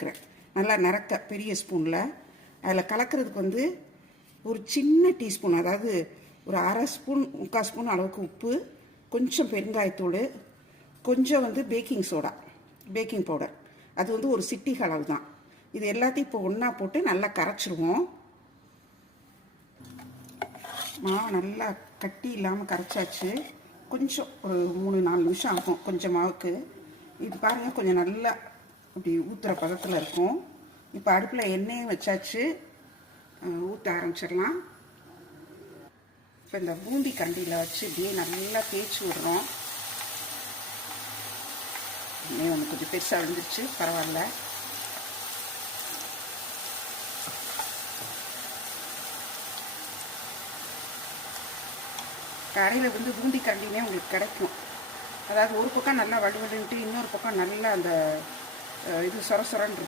கலக்கிறேன். நல்லா நிறக்க பெரிய ஸ்பூனில். அதில் கலக்கிறதுக்கு வந்து ஒரு சின்ன டீஸ்பூன் அதாவது ஒரு அரை ஸ்பூன் முக்கால் ஸ்பூன் அளவுக்கு உப்பு கொஞ்சம் பெருங்காயத்தூள் கொஞ்சம் வந்து பேக்கிங் சோடா பேக்கிங் பவுடர். அது வந்து ஒரு சிட்டி அளவு தான். இது எல்லாத்தையும் இப்போ ஒன்றா போட்டு நல்லா கரைச்சிருவோம். மாவு நல்லா கட்டி இல்லாமல் கரைச்சாச்சு. கொஞ்சம் ஒரு மூணு நாலு நிமிஷம் ஆகும் கொஞ்சம் மாவுக்கு. இது பாருங்கள் கொஞ்சம் நல்லா இப்படி ஊற்றுற பதத்தில் இருக்கும். இப்போ அடுப்பில் எண்ணெயும் வச்சாச்சு. ஊற்ற ஆரம்பிச்சிடலாம். இப்போ இந்த பூந்தி கண்டியில் வச்சு இப்படியே நல்லா தேய்ச்சி விடுறோம். எண்ணெய் ஒன்று கொஞ்சம் பெருசாக விழுந்துருச்சு. பரவாயில்ல. கடையில் வந்து பூந்தி கண்டினே உங்களுக்கு கிடைக்கும். அதாவது ஒரு பக்கம் நல்லா வலுவலுன்ட்டு இன்னொரு பக்கம் நல்லா அந்த Eh, இது சரசரன்